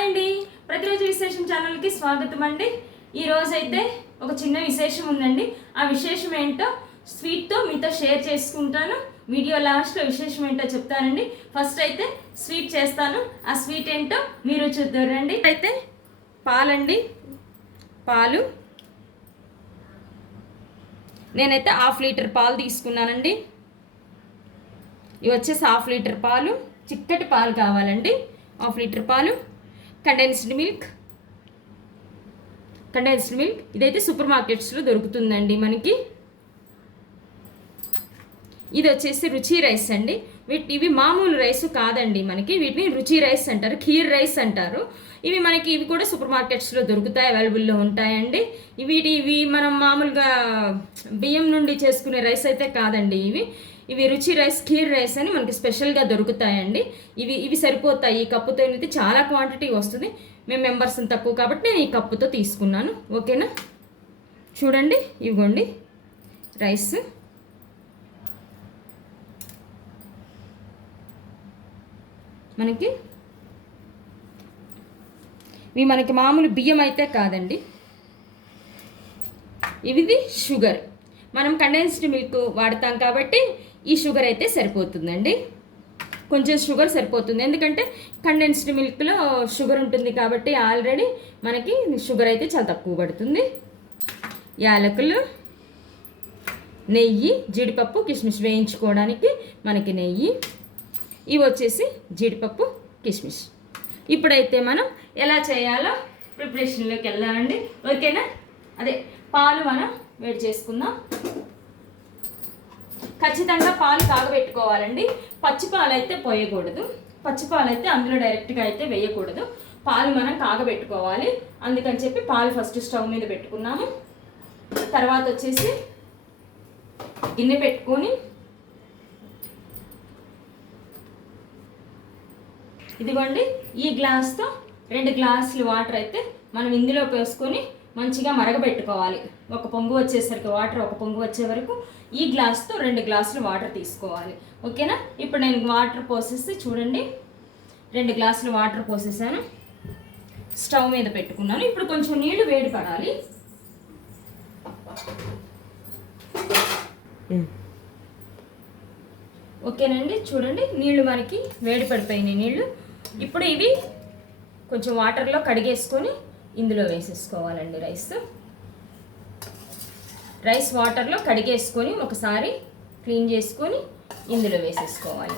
Hi అండి, ప్రతిరోజు విశేషం ఛానల్కి స్వాగతం అండి. ఈరోజు అయితే ఒక చిన్న విశేషం ఉందండి. ఆ విశేషం ఏంటో స్వీట్తో మీతో షేర్ చేసుకుంటాను. వీడియో లాస్ట్లో విశేషం ఏంటో చెప్తానండి. ఫస్ట్ అయితే స్వీట్ చేస్తాను. ఆ స్వీట్ ఏంటో మీరు చూద్దారండి. అయితే పాలండి, పాలు నేనైతే 1/2 లీటర్ పాలు తీసుకున్నానండి. ఇవి వచ్చేసి 1/2 లీటర్ పాలు, చిక్కటి పాలు కావాలండి. 1/2 లీటర్ పాలు, కండెన్స్డ్ మిల్క్ ఇదైతే సూపర్ మార్కెట్స్లో దొరుకుతుందండి మనకి. ఇది వచ్చేసి రుచి రైస్ అండి. ఇవి మామూలు రైస్ కాదండి, మనకి వీటిని రుచి రైస్ అంటారు, ఖీర్ రైస్ అంటారు. ఇవి కూడా సూపర్ మార్కెట్స్లో దొరుకుతాయి, అవైలబుల్లో ఉంటాయండి. ఇవి మనం మామూలుగా బియ్యం నుండి చేసుకునే రైస్ అయితే కాదండి. ఇవి రుచి రైస్, ఖీర్ రైస్ అని మనకి స్పెషల్గా దొరుకుతాయండి. ఇవి సరిపోతాయి. ఈ కప్పుతో అయితే చాలా క్వాంటిటీ వస్తుంది. మేము మెంబర్స్ తక్కువ కాబట్టి నేను ఈ కప్పుతో తీసుకున్నాను. ఓకేనా, చూడండి. ఇవ్వండి రైస్. మనకి మామూలు బియ్యం అయితే కాదండి. ఇది షుగర్. మనం కండెన్స్డ్ మిల్క్ వాడతాం కాబట్టి ఈ షుగర్ అయితే సరిపోతుందండి. కొంచెం షుగర్ సరిపోతుంది, ఎందుకంటే కండెన్స్డ్ మిల్క్లో షుగర్ ఉంటుంది కాబట్టి ఆల్రెడీ మనకి షుగర్ అయితే చాలా తక్కువ పడుతుంది. యాలకులు, నెయ్యి, జీడిపప్పు, కిస్మిస్ వేయించుకోవడానికి మనకి నెయ్యి. ఇవి వచ్చేసి జీడిపప్పు, కిస్మిస్. ఇప్పుడైతే మనం ఎలా చేయాలో ప్రిపరేషన్లోకి వెళ్దామండి. ఓకేనా, అదే పాలు మనం వేడి చేసుకుందాం. ఖచ్చితంగా పాలు కాగబెట్టుకోవాలండి. పచ్చి పాలు అయితే పోయకూడదు, పచ్చి పాలు అయితే అందులో డైరెక్ట్గా అయితే వేయకూడదు. పాలు మనం కాగబెట్టుకోవాలి. అందుకని చెప్పి పాలు ఫస్ట్ స్టవ్ మీద పెట్టుకున్నాము. తర్వాత వచ్చేసి గిన్నె పెట్టుకొని ఇదిగోండి, ఈ గ్లాస్తో 2 గ్లాసులు వాటర్ అయితే మనం ఇందులో పోసుకొని మంచిగా మరగబెట్టుకోవాలి. ఒక పొంగు వచ్చేసరికి వాటర్ ఒక పొంగు వచ్చే వరకు ఈ గ్లాస్తో 2 గ్లాసులు వాటర్ తీసుకోవాలి. ఓకేనా, ఇప్పుడు నేను వాటర్ పోసేసి చూడండి, 2 గ్లాసులు వాటర్ పోసేసాను. స్టవ్ మీద పెట్టుకున్నాను. ఇప్పుడు కొంచెం నీళ్లు వేడి పడాలి. ఓకేనండి, చూడండి నీళ్లు మనకి వేడి పడిపోయినాయి నీళ్లు. ఇప్పుడు ఇవి కొంచెం వాటర్లో కడిగేసుకొని ఇందులో వేసేసుకోవాలండి. రైస్ వాటర్లో కడిగేసుకొని ఒకసారి క్లీన్ చేసుకొని ఇందులో వేసేసుకోవాలి.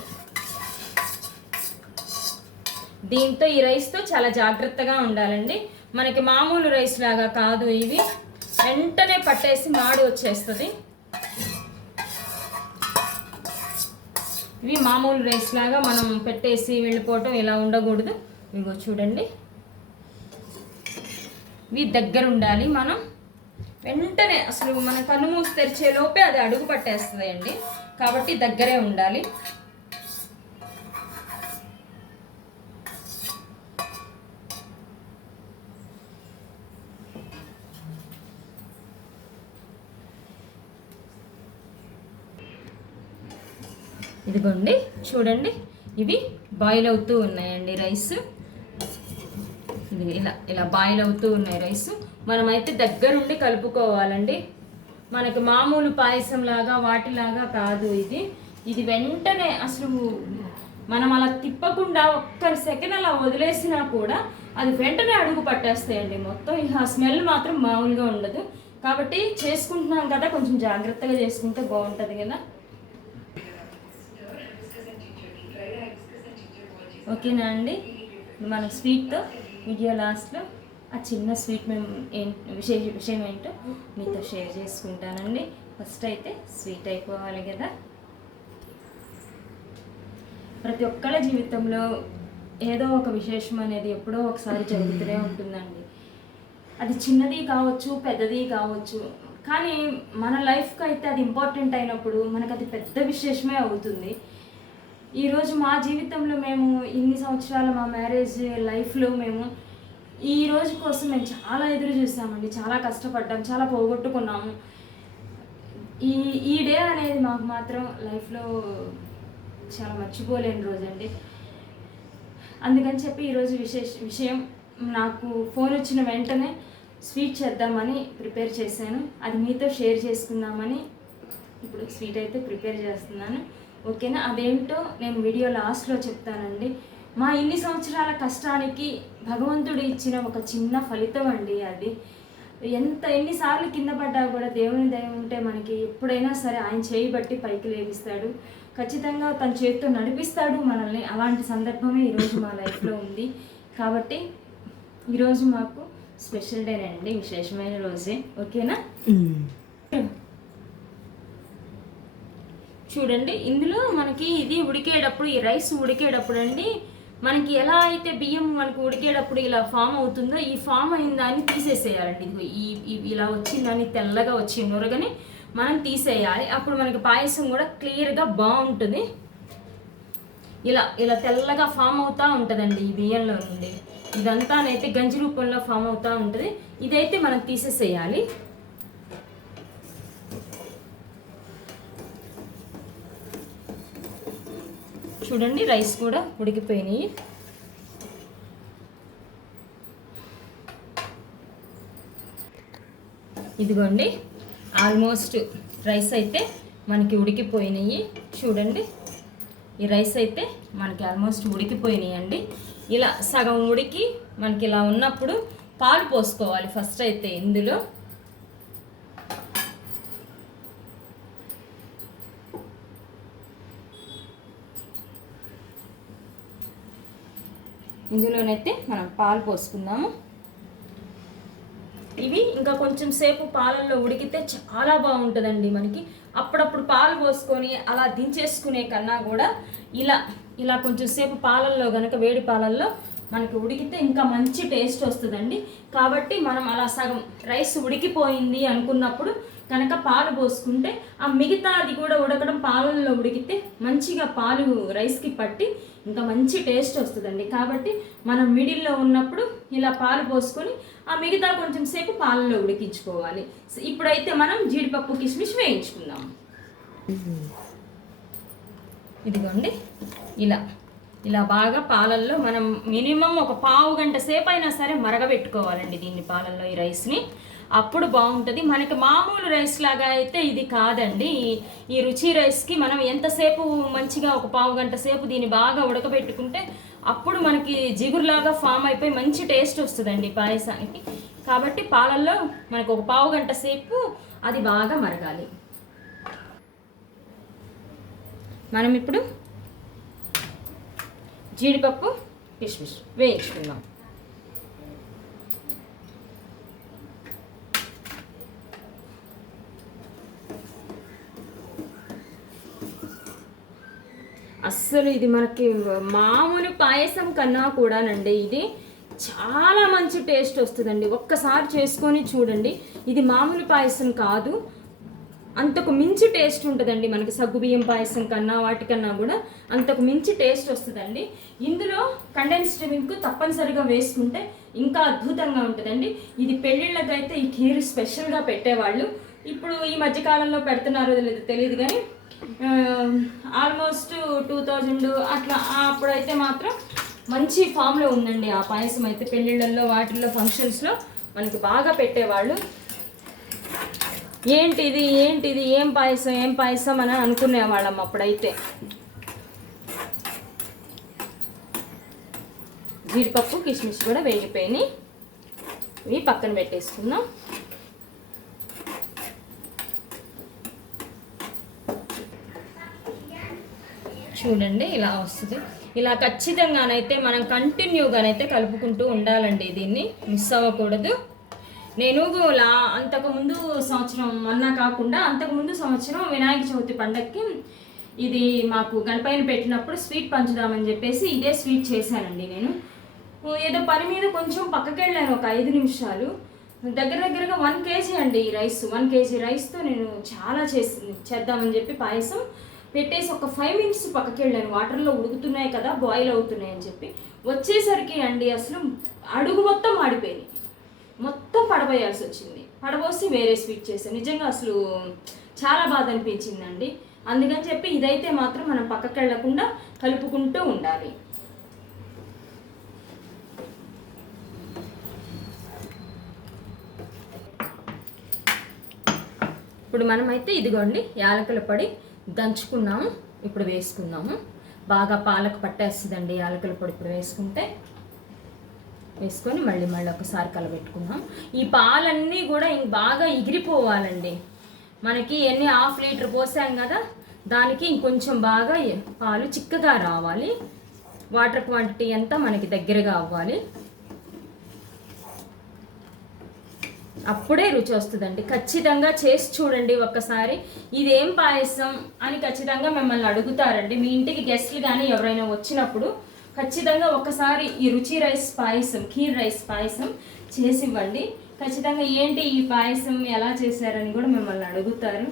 దీంతో ఈ రైస్తో చాలా జాగ్రత్తగా ఉండాలండి. మనకి మామూలు రైస్ లాగా కాదు, ఇవి వెంటనే పట్టేసి మాడి వచ్చేస్తుంది. ఇవి మామూలు రైస్ లాగా మనం పెట్టేసి వెళ్ళిపోవటం ఇలా ఉండకూడదు. ఇదిగో చూడండి, ఇవి దగ్గర ఉండాలి. మనం వెంటనే అసలు మన కన్ను మూసి తెరిచే లోపే అది అడుగు పట్టేస్తుంది అండి, కాబట్టి దగ్గరే ఉండాలి. ఇదిగోండి చూడండి, ఇవి బాయిల్ అవుతూ ఉన్నాయండి రైస్. ఇది ఇలా బాయిల్ అవుతూ ఉన్నాయి రైస్. మనమైతే దగ్గరుండి కలుపుకోవాలండి. మనకి మామూలు పాయసం లాగా వాటిలాగా కాదు ఇది వెంటనే అసలు మనం అలా తిప్పకుండా ఒక్క సెకండ్ అలా వదిలేసినా కూడా అది వెంటనే అడుగు పట్టేస్తాయండి మొత్తం. ఆ స్మెల్ మాత్రం మామూలుగా ఉండదు. కాబట్టి చేసుకుంటున్నాం కదా, కొంచెం జాగ్రత్తగా చేసుకుంటే బాగుంటుంది కదా. ఓకేనా అండి, మన స్వీట్తో వీడియో లాస్ట్లో ఆ చిన్న స్వీట్ మేము విషయం ఏంటో మీతో షేర్ చేసుకుంటానండి. ఫస్ట్ అయితే స్వీట్ అయిపోవాలి కదా. ప్రతి ఒక్కళ్ళ జీవితంలో ఏదో ఒక విశేషం అనేది ఎప్పుడో ఒకసారి జరుగుతూనే ఉంటుందండి. అది చిన్నది కావచ్చు, పెద్దది కావచ్చు, కానీ మన లైఫ్కి అయితే అది ఇంపార్టెంట్ అయినప్పుడు మనకు అది పెద్ద విశేషమే అవుతుంది. ఈరోజు మా జీవితంలో మేము ఇన్ని సంవత్సరాల మా మ్యారేజ్ లైఫ్లో మేము ఈ రోజు కోసం మేము చాలా ఎదురు చూసామండి, చాలా కష్టపడ్డాం, చాలా పోగొట్టుకున్నాము. ఈ డే అనేది మాకు మాత్రం లైఫ్లో చాలా మర్చిపోలేని రోజు అండి. అందుకని చెప్పి ఈరోజు విషయం నాకు ఫోన్ వచ్చిన వెంటనే స్వీట్ చేద్దామని ప్రిపేర్ చేశాను. అది మీతో షేర్ చేసుకుందామని ఇప్పుడు స్వీట్ అయితే ప్రిపేర్ చేస్తున్నాను. ఓకేనా? అదేంటో నేను వీడియో లాస్ట్లో చెప్తానండి. మా ఇన్ని సంవత్సరాల కష్టానికి భగవంతుడు ఇచ్చిన ఒక చిన్న ఫలితం అండి అది. ఎన్నిసార్లు కింద పడ్డా కూడా దేవుని దయ ఉంటే మనకి ఎప్పుడైనా సరే ఆయన చేయి బట్టి పైకి లేపిస్తాడు. ఖచ్చితంగా తన చేతితో నడిపిస్తాడు మనల్ని. అలాంటి సందర్భమే ఈరోజు మా లైఫ్లో ఉంది. కాబట్టి ఈరోజు మాకు స్పెషల్ డే అండి, విశేషమైన రోజే. ఓకేనా? చూడండి, ఇందులో మనకి ఇది ఉడికేటప్పుడు, ఈ రైస్ ఉడికేటప్పుడు అండి, మనకి ఎలా అయితే బియ్యం మనకు ఉడికేటప్పుడు ఇలా ఫామ్ అవుతుందో, ఈ ఫామ్ అయిన దాన్ని తీసేసేయాలండి. ఇదిగో ఇలా వచ్చిందని తెల్లగా వచ్చి నురగని మనం తీసేయాలి. అప్పుడు మనకి పాయసం కూడా క్లియర్గా బాగుంటుంది. ఇలా తెల్లగా ఫామ్ అవుతూ ఉంటుందండి ఈ బియ్యంలో నుండి. ఇదంతానైతే గంజి రూపంలో ఫామ్ అవుతూ ఉంటుంది. ఇదైతే మనం తీసేసేయాలి. చూడండి, రైస్ కూడా ఉడికిపోయినాయి. ఇదిగోండి, ఆల్మోస్ట్ రైస్ అయితే మనకి ఉడికిపోయినాయి. చూడండి, ఈ రైస్ అయితే మనకి ఆల్మోస్ట్ ఉడికిపోయినాయి అండి. ఇలా సగం ఉడికి మనకి ఇలా ఉన్నప్పుడు పాలు పోసుకోవాలి ఫస్ట్ అయితే ఇందులో. ఇందులోనైతే మనం పాలు పోసుకుందాము. ఇవి ఇంకా కొంచెం సేపు పాలల్లో ఉడికితే చాలా బాగుంటుందండి మనకి. అప్పుడప్పుడు పాలు పోసుకొని అలా దించేసుకునే కన్నా కూడా ఇలా కొంచెం సేపు పాలల్లో కనుక, వేడి పాలల్లో మనకి ఉడికితే ఇంకా మంచి టేస్ట్ వస్తుందండి. కాబట్టి మనం అలా సగం రైస్ ఉడికిపోయింది అనుకున్నప్పుడు కనుక పాలు పోసుకుంటే ఆ మిగతా అది కూడా ఉడకడం పాలల్లో ఉడికితే మంచిగా పాలు రైస్కి పట్టి ఇంకా మంచి టేస్ట్ వస్తుందండి. కాబట్టి మనం మిడిల్లో ఉన్నప్పుడు ఇలా పాలు పోసుకొని ఆ మిగతా కొంచెం సేపు పాలలో ఉడికించుకోవాలి. ఇప్పుడైతే మనం జీడిపప్పు కిస్మిస్ వేయించుకుందాం. ఇదిగోండి, ఇలా బాగా పాలల్లో మనం మినిమం ఒక పావు గంట సేపు అయినా సరే మరగబెట్టుకోవాలండి దీన్ని పాలల్లో, ఈ రైస్ని. అప్పుడు బాగుంటుంది. మనకి మామూలు రైస్ లాగా అయితే ఇది కాదండి. ఈ రుచి రైస్కి మనం ఎంతసేపు మంచిగా ఒక పావు గంట సేపు దీన్ని బాగా ఉడకబెట్టుకుంటే అప్పుడు మనకి జిగురులాగా ఫామ్ అయిపోయి మంచి టేస్ట్ వస్తుందండి పాయసానికి. కాబట్టి పాలల్లో మనకు ఒక పావు గంట సేపు అది బాగా మరగాలి. మనం ఇప్పుడు జీడిపప్పు కిస్మిస్ వేయించుకుందాం. అస్సలు ఇది మనకి మామూలు పాయసం కన్నా కూడానండి ఇది చాలా మంచి టేస్ట్ వస్తుందండి. ఒక్కసారి చేసుకొని చూడండి. ఇది మామూలు పాయసం కాదు, అంతకు మించి టేస్ట్ ఉంటుందండి. మనకి సగ్గుబియ్యం పాయసం కన్నా వాటికన్నా కూడా అంతకు మించి టేస్ట్ వస్తుందండి. ఇందులో కండెన్స్డ్ మిల్క్ తప్పనిసరిగా వేసుకుంటే ఇంకా అద్భుతంగా ఉంటుందండి. ఇది పెళ్ళిళ్ళకైతే ఈ ఖీరు స్పెషల్గా పెట్టేవాళ్ళు. ఇప్పుడు ఈ మధ్యకాలంలో పెడుతున్నారో లేదో తెలియదు కానీ ఆల్మోస్ట్ 2000 అట్లా అప్పుడైతే మాత్రం మంచి ఫామ్లో ఉందండి ఆ పాయసం అయితే. పెళ్ళిళ్ళల్లో వాటిల్లో ఫంక్షన్స్లో మనకి బాగా పెట్టేవాళ్ళు. ఏంటిది ఏం పాయసం అని అనుకునేవాళ్ళం అప్పుడైతే. జీడిపప్పు కిస్మిస్ కూడా వేగిపోయినాయి. ఇవి పక్కన పెట్టేసుకుందాం. చూడండి, ఇలా వస్తుంది. ఇలా ఖచ్చితంగానైతే మనం కంటిన్యూగానైతే కలుపుకుంటూ ఉండాలండి. దీన్ని మిస్ అవ్వకూడదు. నేను అంతకుముందు సంవత్సరం అన్నా కాకుండా అంతకుముందు సంవత్సరం వినాయక చవితి పండగకి ఇది మాకు గణపైన పెట్టినప్పుడు స్వీట్ పంచుదామని చెప్పేసి ఇదే స్వీట్ చేశానండి. నేను ఏదో పని మీద కొంచెం పక్కకి వెళ్ళాను ఒక 5 నిమిషాలు. దగ్గరగా 1 kg అండి ఈ రైస్. 1 kg రైస్తో నేను చాలా చేద్దామని చెప్పి పాయసం పెట్టేసి ఒక 5 minutes పక్కకి వెళ్ళాను. వాటర్లో ఉడుకుతున్నాయి కదా, బాయిల్ అవుతున్నాయి అని చెప్పి వచ్చేసరికి అండి అసలు అడుగు మొత్తం మాడిపోయింది. మొత్తం పడబోయాల్సి వచ్చింది. పడబోసి వేరే స్వీట్ చేశాను. నిజంగా అసలు చాలా బాధ అనిపించిందండి. అందుకని చెప్పి ఇదైతే మాత్రం మనం పక్కకి వెళ్ళకుండా కలుపుకుంటూ ఉండాలి. ఇప్పుడు మనమైతే ఇదిగోండి యాలకుల పొడి దంచుకున్నాము, ఇప్పుడు వేసుకున్నాము. బాగా పాలకు పట్టేస్తుందండి యాలకుల పొడి ఇప్పుడు వేసుకొని మళ్ళీ ఒకసారి కలబెట్టుకున్నాం. ఈ పాలన్నీ కూడా బాగా ఎగిరిపోవాలండి. మనకి ఎన్ని 1/2 లీటర్ పోసాం కదా, దానికి ఇంకొంచెం బాగా పాలు చిక్కగా రావాలి. వాటర్ క్వాంటిటీ అంతా మనకి దగ్గరగా అవ్వాలి. అప్పుడే రుచి వస్తుందండి. ఖచ్చితంగా చేసి చూడండి ఒక్కసారి. ఇదేం పాయసం అని ఖచ్చితంగా మిమ్మల్ని అడుగుతారండి. మీ ఇంటికి గెస్ట్లు కానీ ఎవరైనా వచ్చినప్పుడు ఖచ్చితంగా ఒక్కసారి ఈ రుచి రైస్ పాయసం, ఖీర్ రైస్ పాయసం చేసి ఇవ్వండి. ఖచ్చితంగా ఏంటి ఈ పాయసం ఎలా చేశారని కూడా మిమ్మల్ని అడుగుతారు.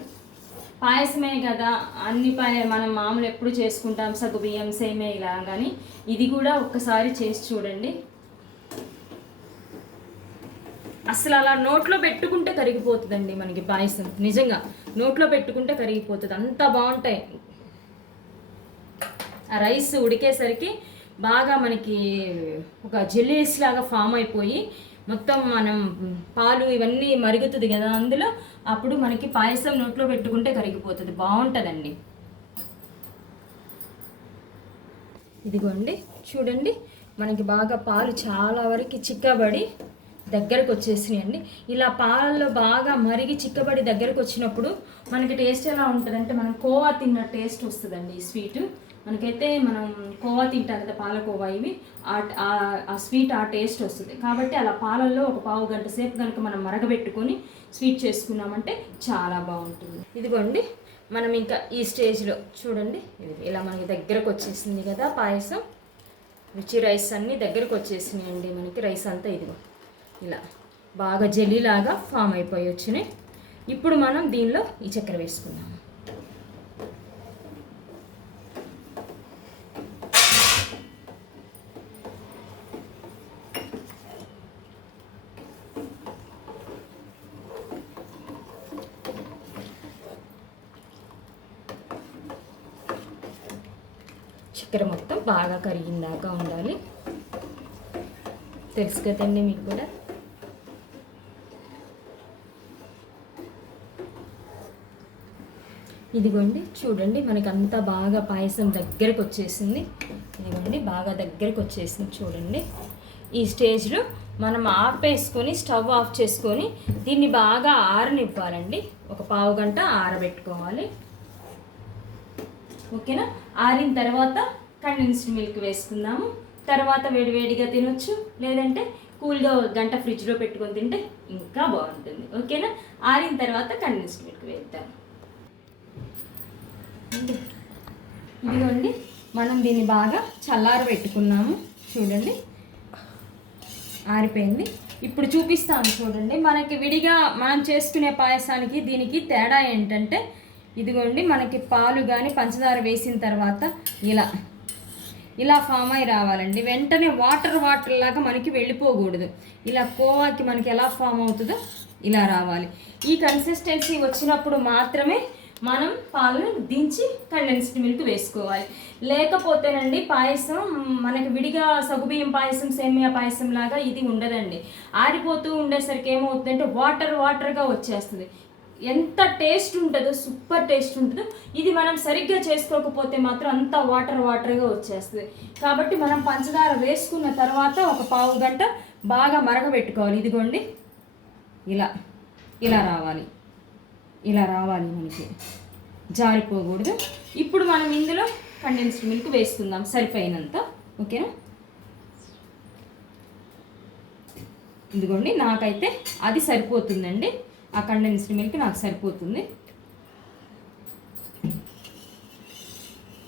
పాయసమే కదా, అన్ని మనం మామూలు ఎప్పుడు చేసుకుంటాం, సగ్గుబియ్యం సేమే ఇలా, కానీ ఇది కూడా ఒక్కసారి చేసి చూడండి. అసలు అలా నోట్లో పెట్టుకుంటే కరిగిపోతుందండి మనకి పాయసం. నిజంగా నోట్లో పెట్టుకుంటే కరిగిపోతుంది, అంత బాగుంటాయి. ఆ రైస్ ఉడికేసరికి బాగా మనకి ఒక జెల్లీస్ లాగా ఫామ్ అయిపోయి మొత్తం మనం పాలు ఇవన్నీ మరుగుతుంది కదా అందులో, అప్పుడు మనకి పాయసం నోట్లో పెట్టుకుంటే కరిగిపోతుంది, బాగుంటుందండి. ఇదిగోండి చూడండి, మనకి బాగా పాలు చాలా వరకు చిక్కబడి దగ్గరకు వచ్చేసినాయండి. ఇలా పాలలో బాగా మరిగి చిక్కబడి దగ్గరకు వచ్చినప్పుడు మనకి టేస్ట్ ఎలా ఉంటుందంటే, మనం కోవా తిన్న టేస్ట్ వస్తుందండి. ఈ స్వీటు మనకైతే మనం కోవా తింటాం కదా, పాలకోవా, ఇవి ఆ స్వీట్ ఆ టేస్ట్ వస్తుంది. కాబట్టి అలా పాలల్లో ఒక 1/2 గంట సేపు కనుక మనం మరగబెట్టుకొని స్వీట్ చేసుకున్నామంటే చాలా బాగుంటుంది. ఇదిగోండి మనం ఇంకా ఈ స్టేజ్లో చూడండి, ఇలా మనకి దగ్గరకు వచ్చేసింది కదా పాయసం. రుచి రైస్ అన్నీ దగ్గరకు వచ్చేసినాయండి మనకి. రైస్ అంతా ఇదిగో ఇలా బాగా జెల్లీలాగా ఫామ్ అయిపోయి వచ్చినాయి. ఇప్పుడు మనం దీనిలో ఈ చక్కెర వేసుకుందాం. చక్కెర మొత్తం బాగా కరిగిందాకా ఉండాలి. తెలుసు కదండి మీకు కూడా. ఇదిగోండి చూడండి, మనకి అంతా బాగా పాయసం దగ్గరకు వచ్చేసింది. ఇదిగోండి బాగా దగ్గరకు వచ్చేసింది చూడండి. ఈ స్టేజ్లో మనం ఆపేసుకొని స్టవ్ ఆఫ్ చేసుకొని దీన్ని బాగా ఆరనివ్వాలండి. ఒక 1/2 గంట ఆరబెట్టుకోవాలి. ఓకేనా? ఆరిన తర్వాత కండెన్స్డ్ మిల్క్ వేసుకుందాము. తర్వాత వేడివేడిగా తినొచ్చు, లేదంటే కూల్గా 1 గంట ఫ్రిడ్జ్లో పెట్టుకొని తింటే ఇంకా బాగుంటుంది. ఓకేనా? ఆరిన తర్వాత కండెన్స్డ్ మిల్క్ వేద్దాం. ఇదిగోండి మనం దీన్ని బాగా చల్లారబెట్టుకున్నాము. చూడండి ఆరిపోయింది. ఇప్పుడు చూపిస్తాను చూడండి. మనకి విడిగా మనం చేసుకునే పాయసానికి దీనికి తేడా ఏంటంటే, ఇదిగోండి మనకి పాలు కానీ పంచదార వేసిన తర్వాత ఇలా ఫామ్ అయి రావాలండి. వెంటనే వాటర్ లాగా మనకి వెళ్ళిపోకూడదు. ఇలా కోవాకి మనకి ఎలా ఫామ్ అవుతుందో ఇలా రావాలి. ఈ కన్సిస్టెన్సీ వచ్చినప్పుడు మాత్రమే మనం పాలను దించి కండెన్స్డ్ మిల్క్ వేసుకోవాలి. లేకపోతేనండి పాయసం మనకి విడిగా సగ్గుబియ్యం పాయసం, సేమియా పాయసం లాగా ఇది ఉండదండి. ఆరిపోతూ ఉండేసరికి ఏమవుతుందంటే వాటర్గా వచ్చేస్తుంది. ఎంత టేస్ట్ ఉంటుందో, సూపర్ టేస్ట్ ఉంటుందో. ఇది మనం సరిగ్గా చేసుకోకపోతే మాత్రం అంతా వాటర్గా వచ్చేస్తుంది. కాబట్టి మనం పంచదార వేసుకున్న తర్వాత ఒక 1/2 గంట బాగా మరగబెట్టుకోవాలి. ఇదిగోండి ఇలా రావాలి. ఇలా రావాలి మనకి, జారిపోకూడదు. ఇప్పుడు మనం ఇందులో కండెన్స్డ్ మిల్క్ వేసుకుందాం సరిపోయినంత. ఓకేనా? ఇదిగోండి నాకైతే అది సరిపోతుందండి. ఆ కండెన్స్డ్ మిల్క్ నాకు సరిపోతుంది.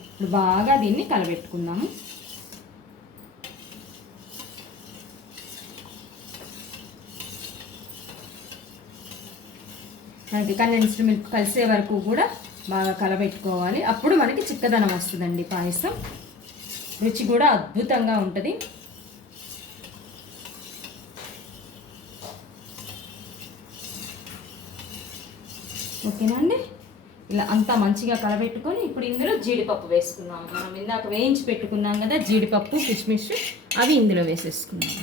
ఇప్పుడు బాగా దీన్ని కలబెట్టుకుందాము. మనకి కండెన్స్డ్ మిల్క్ కలిసే వరకు కూడా బాగా కలబెట్టుకోవాలి. అప్పుడు మనకి చిక్కదనం వస్తుందండి పాయసం. రుచి కూడా అద్భుతంగా ఉంటుంది. ఓకేనా అండి? ఇలా అంతా మంచిగా కలబెట్టుకొని ఇప్పుడు ఇందులో జీడిపప్పు వేసుకుందాం. మనం ఇందాక వేయించి పెట్టుకున్నాం కదా జీడిపప్పు, కిస్మిస్, అవి ఇందులో వేసేసుకున్నాం.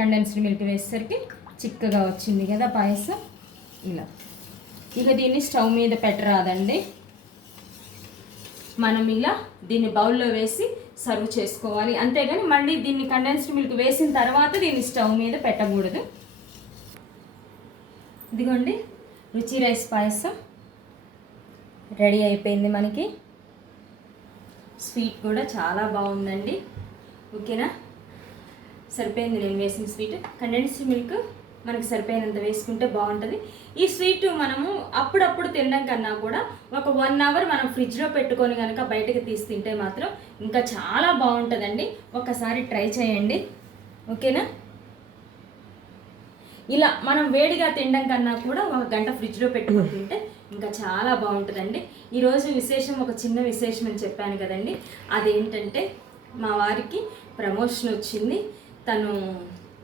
కండెన్స్డ్ మిల్క్ వేసేసరికి చిక్కగా వచ్చింది కదా పాయసం. ఇలా ఇక దీన్ని స్టవ్ మీద పెట్టరాదండి, మనం ఇలా దీన్ని బౌల్లో వేసి సర్వ్ చేసుకోవాలి. అంతేగాని మళ్ళీ దీన్ని కండెన్స్డ్ మిల్క్ వేసిన తర్వాత దీన్ని స్టవ్ మీద పెట్టకూడదు. ఇదిగోండి రుచి రైస్ పాయసం రెడీ అయిపోయింది మనకి. స్వీట్ కూడా చాలా బాగుందండి. ఓకేనా, సరిపోయింది నేను వేసిన స్వీట్. కండెన్స్డ్ మిల్క్ మనకి సరిపోయినంత వేసుకుంటే బాగుంటుంది. ఈ స్వీట్ మనము అప్పుడప్పుడు తినడం కన్నా కూడా ఒక 1 అవర్ మనం ఫ్రిడ్జ్లో పెట్టుకొని కనుక బయటకు తీసి తింటే మాత్రం ఇంకా చాలా బాగుంటుందండి. ఒకసారి ట్రై చేయండి. ఓకేనా, ఇలా మనం వేడిగా తినడం కన్నా కూడా 1 గంట ఫ్రిడ్జ్లో పెట్టుకొని తింటే ఇంకా చాలా బాగుంటుందండి. ఈరోజు విశేషం, ఒక చిన్న విశేషం అని చెప్పాను కదండి, అదేంటంటే మా వారికి ప్రమోషన్ వచ్చింది. తను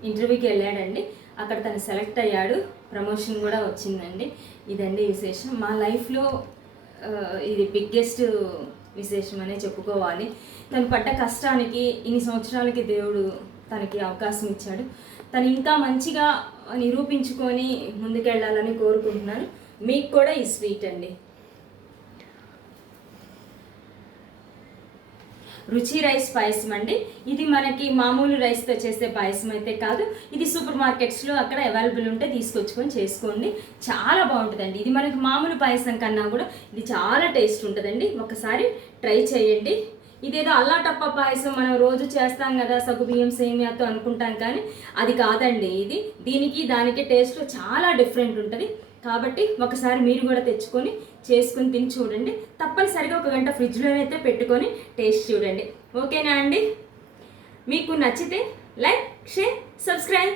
ఇంటర్వ్యూకి వెళ్ళాడండి, అక్కడ తను సెలెక్ట్ అయ్యాడు, ప్రమోషన్ కూడా వచ్చిందండి. ఇదండి విశేషం. మా లైఫ్లో ఇది బిగ్గెస్ట్ విశేషం అనే చెప్పుకోవాలి. తను పడ్డ కష్టానికి ఇన్ని సంవత్సరాలకి దేవుడు తనకి అవకాశం ఇచ్చాడు. తను ఇంకా మంచిగా నిరూపించుకొని ముందుకెళ్ళాలని కోరుకుంటున్నాను. మీకు కూడా ఈ స్వీట్ అండి, రుచి రైస్ పాయసం అండి. ఇది మనకి మామూలు రైస్తో చేసే పాయసం అయితే కాదు. ఇది సూపర్ మార్కెట్స్లో అక్కడ అవైలబుల్ ఉంటే తీసుకొచ్చుకొని చేసుకోండి, చాలా బాగుంటుందండి. ఇది మనకి మామూలు పాయసం కన్నా కూడా ఇది చాలా టేస్ట్ ఉంటుందండి. ఒకసారి ట్రై చేయండి. ఇదేదో అల్లాటప్ప పాయసం మనం రోజు చేస్తాం కదా సగ్గుబియ్యం సేమియాతో అనుకుంటాం, కానీ అది కాదండి. ఇది దీనికి దానికి టేస్ట్ చాలా డిఫరెంట్ ఉంటుంది. కాబట్టి ఒకసారి మీరు కూడా తెచ్చుకొని చేసుకుని తిని చూడండి. తప్పనిసరిగా 1 గంట ఫ్రిడ్జ్లోనైతే పెట్టుకొని టేస్ట్ చూడండి. ఓకేనా అండి? మీకు నచ్చితే లైక్, షేర్, సబ్స్క్రైబ్.